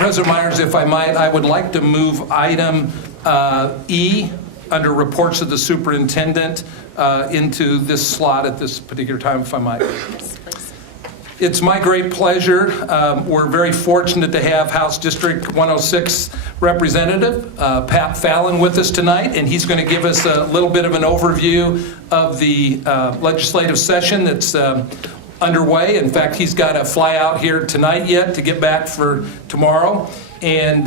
President Myers, if I might, I would like to move item E under reports of the superintendent into this slot at this particular time, if I might. Yes, please. It's my great pleasure. We're very fortunate to have House District 106 Representative Pat Fallon with us tonight, and he's going to give us a little bit of an overview of the legislative session that's underway. In fact, he's got to fly out here tonight yet to get back for tomorrow. And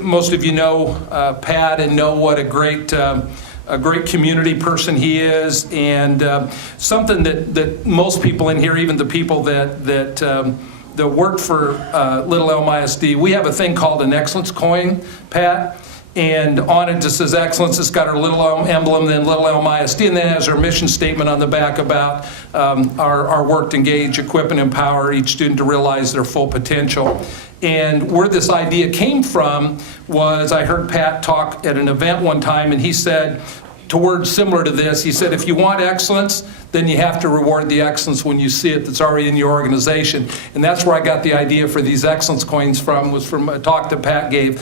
most of you know Pat and know what a great community person he is, and something that most people in here, even the people that work for Little Elm ISD, we have a thing called an excellence coin, Pat. And on it just says excellence. It's got our Little Elm emblem, then Little Elm ISD, and then it has our mission statement on the back about our work to engage, equip, and empower each student to realize their full potential. And where this idea came from was I heard Pat talk at an event one time, and he said, to words similar to this, he said, if you want excellence, then you have to reward the excellence when you see it that's already in your organization. And that's where I got the idea for these excellence coins from, was from a talk that Pat gave.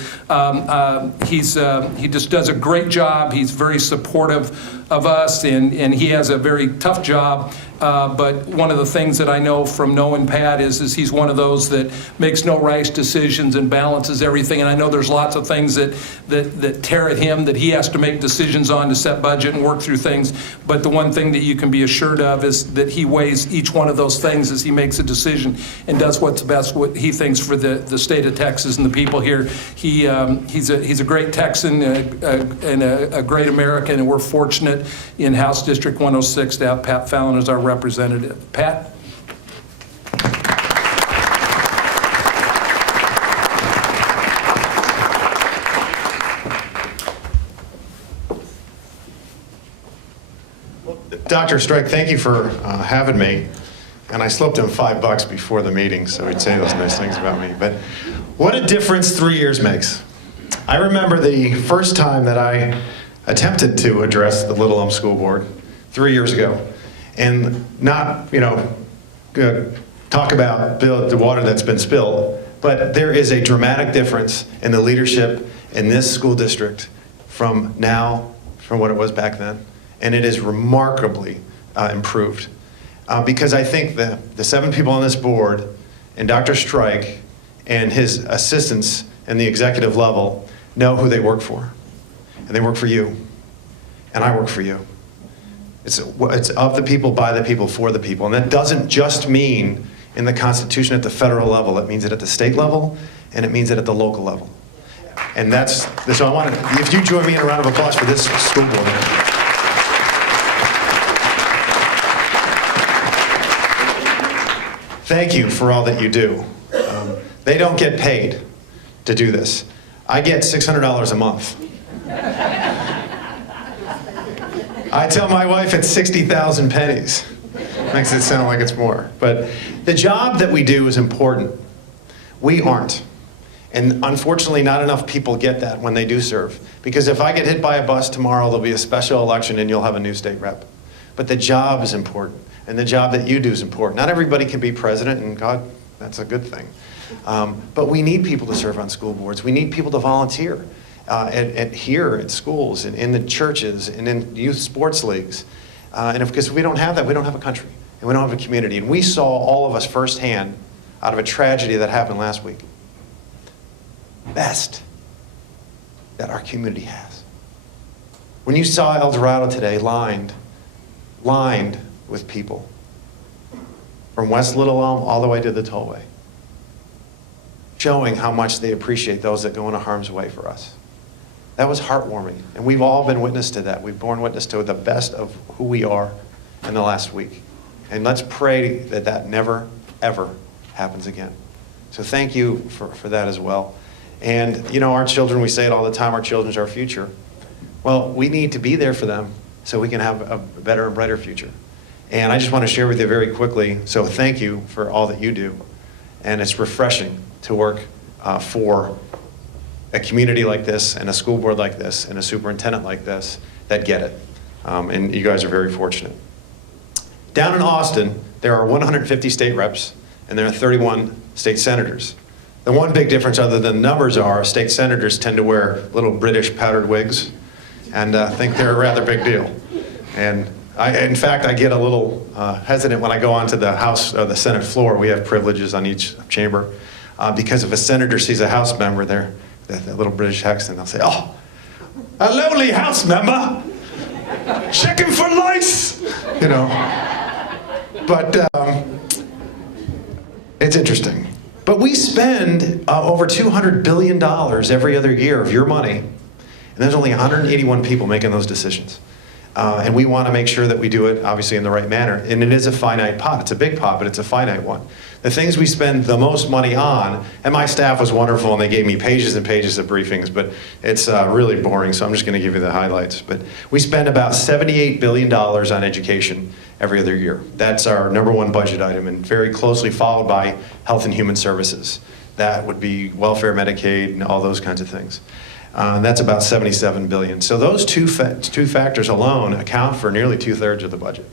He just does a great job. He's very supportive of us, and he has a very tough job. But one of the things that I know from knowing Pat is he's one of those that makes no rash decisions and balances everything. And I know there's lots of things that tear at him, that he has to make decisions on to set budget and work through things. But the one thing that you can be assured of is that he weighs each one of those things as he makes a decision and does what's best, what he thinks for the state of Texas and the people here. He's a great Texan and a great American, and we're fortunate in House District 106 to have Pat Fallon as our representative. Pat? Dr. Strike, thank you for having me. And I slipped him $5 before the meeting, so he'd say those nice things about me. But what a difference 3 years makes. I remember the first time that I attempted to address the Little Elm School Board 3 years ago, and not, talk about the water that's been spilled, but there is a dramatic difference in the leadership in this school district from now, from what it was back then, and it is remarkably improved. Because I think the 7 people on this board, and Dr. Strike, and his assistants in the executive level know who they work for. And they work for you. And I work for you. It's of the people, by the people, for the people. And that doesn't just mean in the Constitution at the federal level. It means it at the state level, and it means it at the local level. And so I want to, if you join me in a round of applause for this school board. Thank you for all that you do. They don't get paid to do this. I get $600 a month. I tell my wife it's 60,000 pennies. Makes it sound like it's more. But the job that we do is important. We aren't. And unfortunately, not enough people get that when they do serve. Because if I get hit by a bus tomorrow, there'll be a special election and you'll have a new state rep. But the job is important. And the job that you do is important. Not everybody can be president, and God, that's a good thing. But we need people to serve on school boards. We need people to volunteer here at schools and in the churches and in youth sports leagues. Because if we don't have that, we don't have a country and we don't have a community. And we saw, all of us firsthand, out of a tragedy that happened last week, best that our community has. When you saw El Dorado today lined with people from West Little Elm all the way to the tollway, showing how much they appreciate those that go into harm's way for us. That was heartwarming, and we've all been witness to that. We've borne witness to the best of who we are in the last week. And let's pray that that never, ever happens again. So thank you for that as well. And our children, we say it all the time, our children's our future. Well, we need to be there for them so we can have a better and brighter future. And I just want to share with you very quickly, so thank you for all that you do. And it's refreshing to work for a community like this, and a school board like this, and a superintendent like this that get it. And you guys are very fortunate. Down in Austin, there are 150 state reps, and there are 31 state senators. The one big difference other than numbers are state senators tend to wear little British powdered wigs and think they're a rather big deal. And in fact, I get a little hesitant when I go onto the House or the Senate floor. We have privileges on each chamber. Because if a senator sees a House member there, that little British accent, they'll say, "Oh, a lowly House member, checking for lice," you know. But it's interesting. But we spend over $200 billion every other year of your money, and there's only 181 people making those decisions. And we want to make sure that we do it, obviously, in the right manner. And it is a finite pot. It's a big pot, but it's a finite one. The things we spend the most money on, and my staff was wonderful, and they gave me pages and pages of briefings, but it's really boring, so I'm just going to give you the highlights. But we spend about $78 billion on education every other year. That's our #1 budget item, and very closely followed by Health and Human Services. That would be welfare, Medicaid, and all those kinds of things. That's about $77 billion. So those two factors alone account for nearly 2/3 of the budget.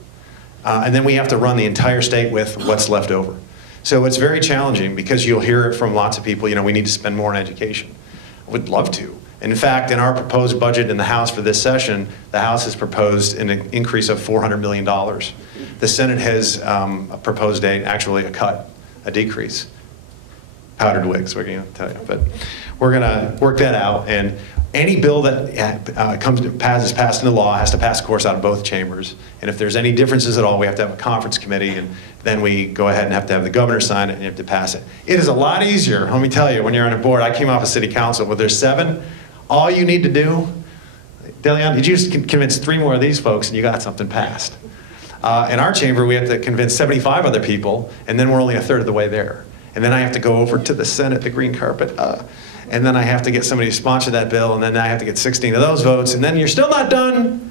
And then we have to run the entire state with what's left over. So it's very challenging because you'll hear it from lots of people, you know, we need to spend more on education. I would love to. In fact, in our proposed budget in the House for this session, the House has proposed an increase of $400 million. The Senate has proposed actually a cut, a decrease. Powdered wigs, we're going to tell you, but we're going to work that out. And any bill that is passed into law has to pass, of course, out of both chambers. And if there's any differences at all, we have to have a conference committee, and then we go ahead and have to have the governor sign it, and you have to pass it. It is a lot easier, let me tell you, when you're on a board. I came off of city council, but there's 7. All you need to do, Delion, you just convince 3 more of these folks, and you got something passed. In our chamber, we have to convince 75 other people, and then we're only 1/3 of the way there. And then I have to go over to the Senate, the green carpet, and then I have to get somebody to sponsor that bill, and then I have to get 16 of those votes, and then you're still not done.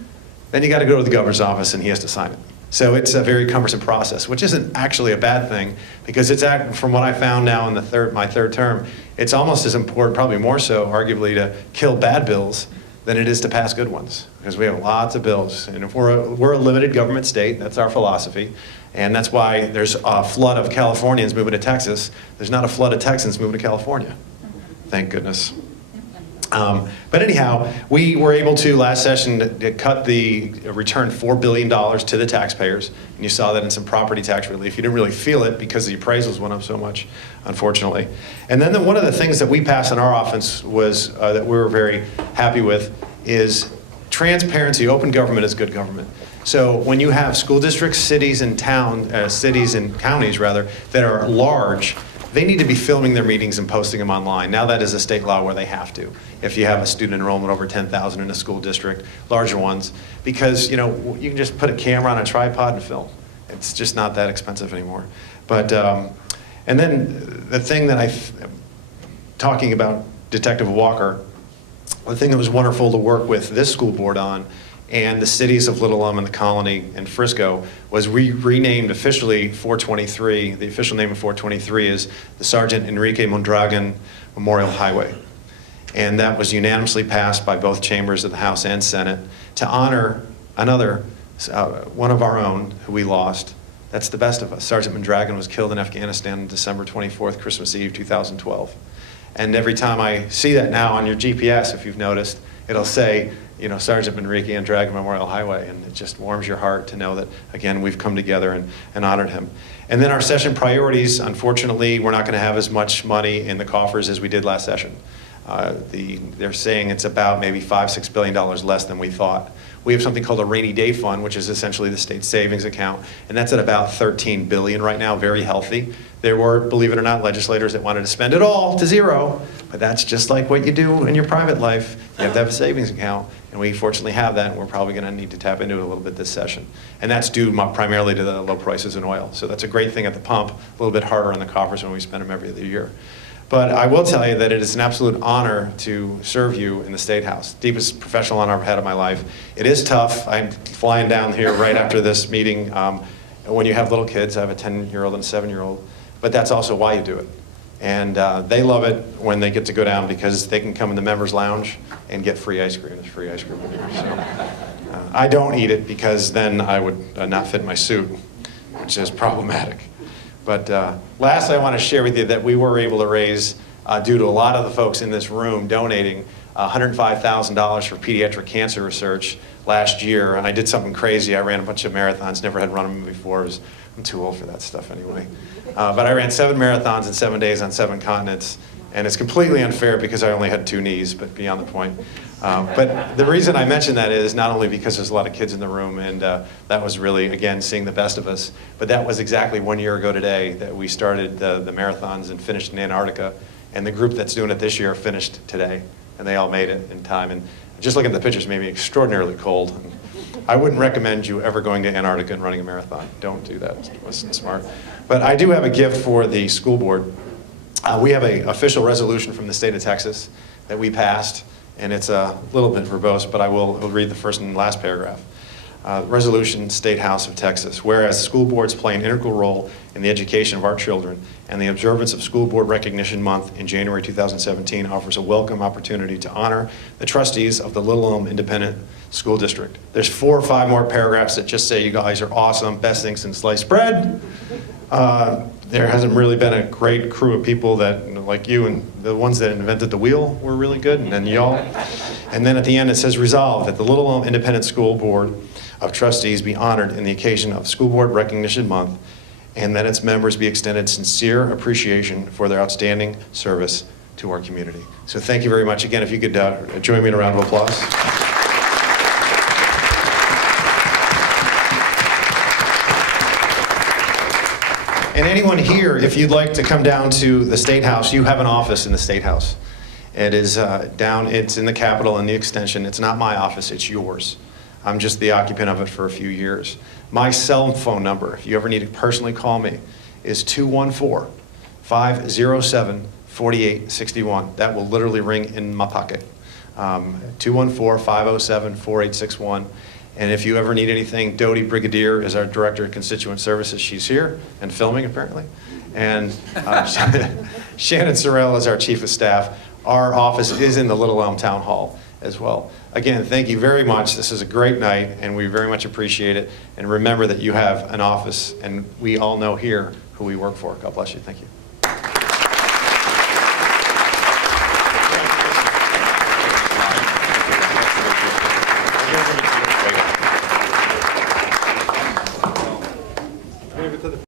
Then you got to go to the governor's office, and he has to sign it. So it's a very cumbersome process, which isn't actually a bad thing, because it's, from what I found now in my third term, it's almost as important, probably more so, arguably, to kill bad bills than it is to pass good ones, because we have lots of bills. And if we're a limited government state, that's our philosophy. And that's why there's a flood of Californians moving to Texas. There's not a flood of Texans moving to California. Thank goodness. But anyhow, we were able to, last session, return $4 billion to the taxpayers. And you saw that in some property tax relief. You didn't really feel it because the appraisals went up so much, unfortunately. And then one of the things that we passed in our office was, that we were very happy with, is transparency. Open government is good government. So when you have school districts, cities and counties rather, that are large, they need to be filming their meetings and posting them online. Now that is a state law where they have to. If you have a student enrollment over 10,000 in a school district, larger ones, because you can just put a camera on a tripod and film. It's just not that expensive anymore. But and then the thing that talking about Detective Walker, the thing that was wonderful to work with this school board on, and the cities of Little Elm and the Colony and Frisco, was renamed officially 423. The official name of 423 is the Sergeant Enrique Mondragon Memorial Highway. And that was unanimously passed by both chambers of the House and Senate to honor one of our own who we lost. That's the best of us. Sergeant Mondragon was killed in Afghanistan on December 24th, Christmas Eve, 2012. And every time I see that now on your GPS, if you've noticed, it'll say, Sergeant Enrique Mondragon Memorial Highway, and it just warms your heart to know that, again, we've come together and honored him. And then our session priorities, unfortunately, we're not going to have as much money in the coffers as we did last session. They're saying it's about maybe $5-6 billion less than we thought. We have something called a rainy day fund, which is essentially the state savings account, and that's at about $13 billion right now, very healthy. There were, believe it or not, legislators that wanted to spend it all to zero, but that's just like what you do in your private life. You have to have a savings account, and we fortunately have that, and we're probably going to need to tap into it a little bit this session. And that's due primarily to the low prices in oil. So that's a great thing at the pump, a little bit harder in the coffers when we spend them every other year. But I will tell you that it is an absolute honor to serve you in the State House. Deepest professional honor I've had of my life. It is tough. I'm flying down here right after this meeting. When you have little kids, I have a 10-year-old and a 7-year-old, but that's also why you do it. And they love it when they get to go down because they can come in the members' lounge and get free ice cream. There's free ice cream over here. So I don't eat it because then I would not fit my suit, which is problematic. But last, I want to share with you that we were able to raise due to a lot of the folks in this room donating $105,000 for pediatric cancer research last year. And I did something crazy. I ran a bunch of marathons, never had run them before. I'm too old for that stuff anyway. But I ran 7 marathons in 7 days on 7 continents. And it's completely unfair because I only had 2 knees, but beyond the point. But the reason I mention that is not only because there's a lot of kids in the room, and that was really, again, seeing the best of us, but that was exactly 1 year ago today that we started the marathons and finished in Antarctica. And the group that's doing it this year finished today, and they all made it in time. And just looking at the pictures made me extraordinarily cold. And I wouldn't recommend you ever going to Antarctica and running a marathon. Don't do that. It wasn't smart. But I do have a gift for the school board. We have an official resolution from the state of Texas that we passed, and it's a little bit verbose, but I will read the first and last paragraph. Resolution, State House of Texas. Whereas school boards play an integral role in the education of our children, and the observance of School Board Recognition Month in January 2017 offers a welcome opportunity to honor the trustees of the Little Elm Independent School District. There's 4 or 5 more paragraphs that just say you guys are awesome, best thing since sliced bread. There hasn't really been a great crew of people that, like you, and the ones that invented the wheel were really good, and then y'all. And then at the end it says, resolved that the Little Elm Independent School Board of Trustees be honored in the occasion of School Board Recognition Month, and that its members be extended sincere appreciation for their outstanding service to our community. So thank you very much. Again, if you could join me in a round of applause. And anyone here, if you'd like to come down to the State House, you have an office in the State House. It is it's in the Capitol in the extension. It's not my office, it's yours. I'm just the occupant of it for a few years. My cell phone number, if you ever need to personally call me, is 214-507-4861. That will literally ring in my pocket. 214-507-4861. And if you ever need anything, Dodie Brigadier is our Director of Constituent Services. She's here and filming, apparently. And Shannon Sorrell is our Chief of Staff. Our office is in the Little Elm Town Hall as well. Again, thank you very much. This is a great night, and we very much appreciate it. And remember that you have an office, and we all know here who we work for. God bless you. Thank you.